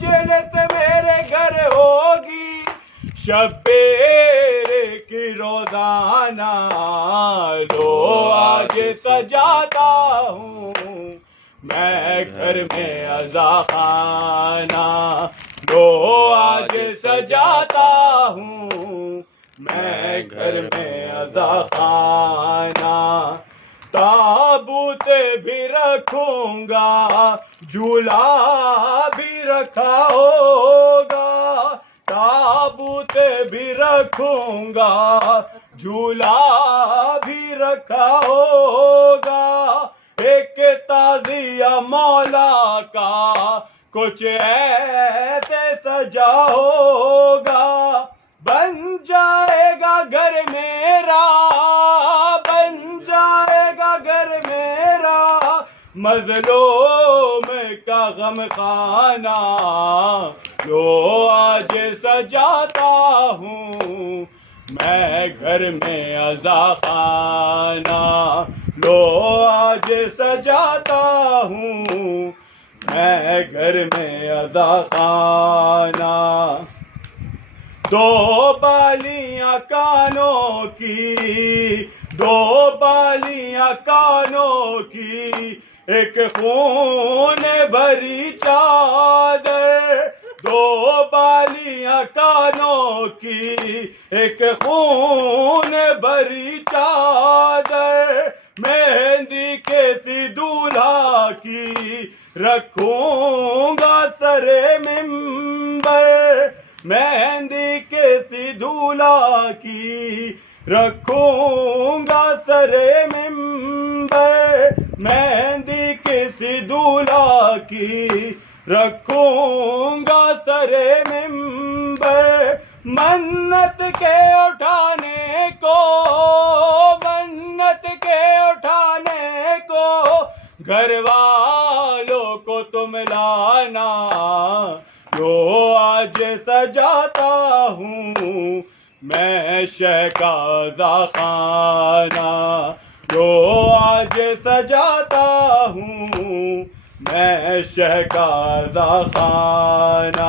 مجلس میرے گھر ہوگی شبیر کی روزانہ لو آج سجاتا ہوں میں گھر میں عزا خانہ لو آج سجاتا ہوں میں گھر میں عزا خانہ تابوت بھی رکھوں گا جھولا بھی رکھا ہوگا تابوت بھی رکھوں گا جھولا بھی رکھا ہوگا ایک تعزیہ مولا کا کچھ ایسے سجا ہوگا بن جائے گا گھر میرا بن جائے گا گھر میرا مظلوم کا غم خانہ لو آج سجاتا ہوں میں گھر میں عزا خانہ لو آج سجاتا ہوں میں گھر میں عزا خانہ دو بالیاں کانوں کی دو بالیاں کانوں کی ایک خون بھری چادر دو بالیاں کانوں کی ایک خون بھری چادر مہندی کے سی دولہا کی رکھوں گا سر ممبر مہندی کے سی دولہا کی رکھوں گا سر ممبر مہندی کے سی دولہا کی رکھوں گا سر ممبر منت کے اٹھانے کو منت کے اٹھانے کو گھر والوں کو تم لانا لو آج سجاتا ہوں میں شہ کا عزا خانہ لو آج سجاتا ہوں میں شہ کا عزا خانہ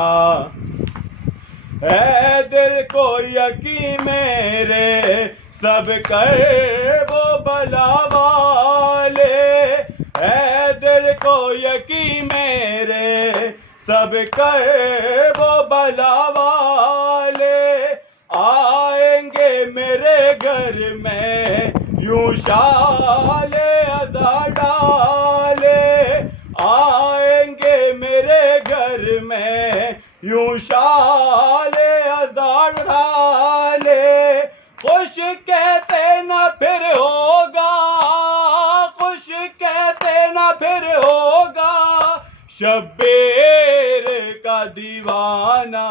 اے دل کو یقین میرے سب کرب و بلا والے اے دل کو یقین میرے سب کرب و بلا والے آئیں گے میرے گھر میں یوں شال ادا ڈالے آئیں گے میرے گھر میں یوں شال ادا ڈالے خوش کہتے نہ پھر ہوگا خوش کہتے نہ پھر ہوگا شبیر کا دیوانہ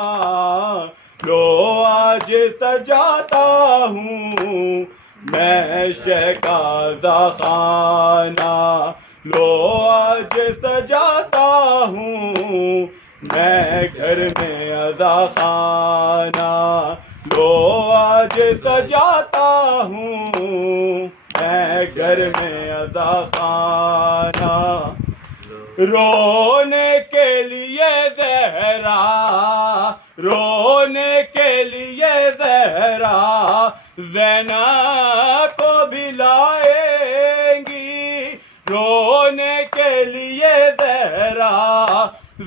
لو آج سجاتا ہوں میں شہ کا عزا خانہ لو آج سجاتا ہوں میں گھر میں عزا خانہ لو آج سجاتا ہوں میں گھر میں عزا خانہ رونے کے لیے زہرا رونے کے لیے زہرا زینب کو بھی لائیں گی رونے کے لیے زہرا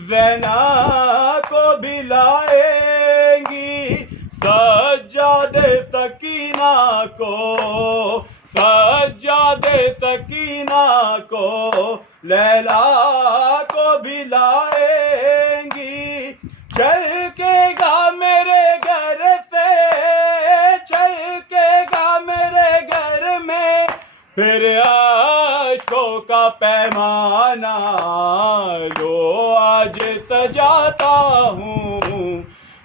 زینب کو بھی لائیں گی سجاد سکینہ کو سجاد سکینہ کو لیلا کو بھی لائیں گی چل کے گا میرے گھر سے چل کے گا میرے گھر میں پھر عشقوں کا پیمانہ لو آج سجاتا ہوں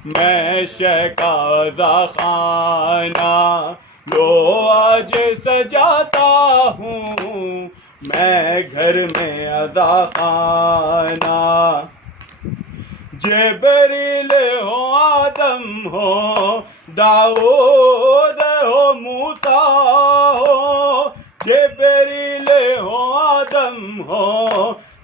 میں شہ کا عزا خانہ لو آج سجاتا ہوں میں گھر میں عزا خانہ جبریل ہو آدم ہو داؤد ہو موسیٰ ہو جبریل ہو آدم ہو